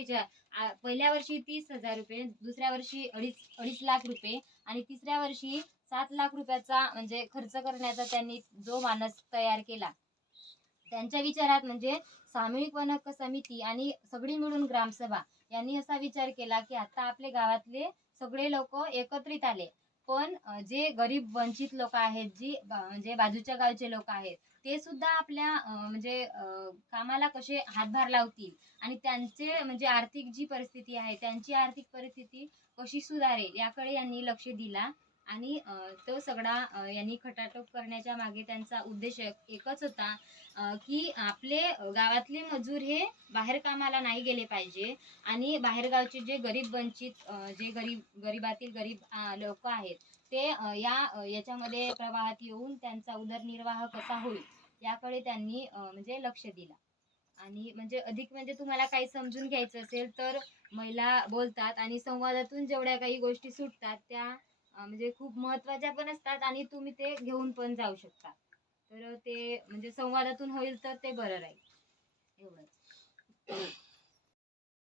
विचार, पहिल्या वर्षी 30,000 रुपये, दुसऱ्या वर्षी अडीच लाख रुपये आणि तिसऱ्या वर्षी 7 लाख रुपयाचा म्हणजे खर्च करण्याचा त्यांनी जो मानस तयार केला. त्यांच्या विचारात म्हणजे सामूहिक वन हक्क समिती आणि सगळी मिळून ग्रामसभा यांनी असा विचार केला की आता आपले गावातले सगळे लोक एकत्रित आले, पण जे गरीब वंचित लोक आहेत, म्हणजे बाजूच्या गावचे लोक आहेत, ते सुद्धा आपल्या म्हणजे कामाला कसे हातभार लावतील आणि त्यांचे म्हणजे आर्थिक जी परिस्थिती आहे त्यांची आर्थिक परिस्थिती कशी सुधारेल याकडे यांनी लक्ष दिला. आणि तो सगळा यांनी खटाटोप करण्याच्या मागे त्यांचा उद्देश एकच होता की आपले गावातले मजूर हे बाहेर कामाला नाही गेले पाहिजे आणि बाहेरगावचे जे गरीब वंचित जे गरीबातील गरीब लोक आहेत ते याच्यामध्ये प्रवाहात येऊन त्यांचा उदरनिर्वाह कसा होईल याकडे त्यांनी म्हणजे लक्ष दिला. आणि म्हणजे अधिक म्हणजे तुम्हाला काही समजून घ्यायचं असेल तर महिला बोलतात आणि संवादातून जेवढ्या काही गोष्टी सुटतात त्या म्हणजे खूप महत्त्वाच्या पण असतात आणि तुम्ही ते घेऊन पण जाऊ शकता. तर ते म्हणजे संवादातून होईल तर ते बरं राहील एवढंच.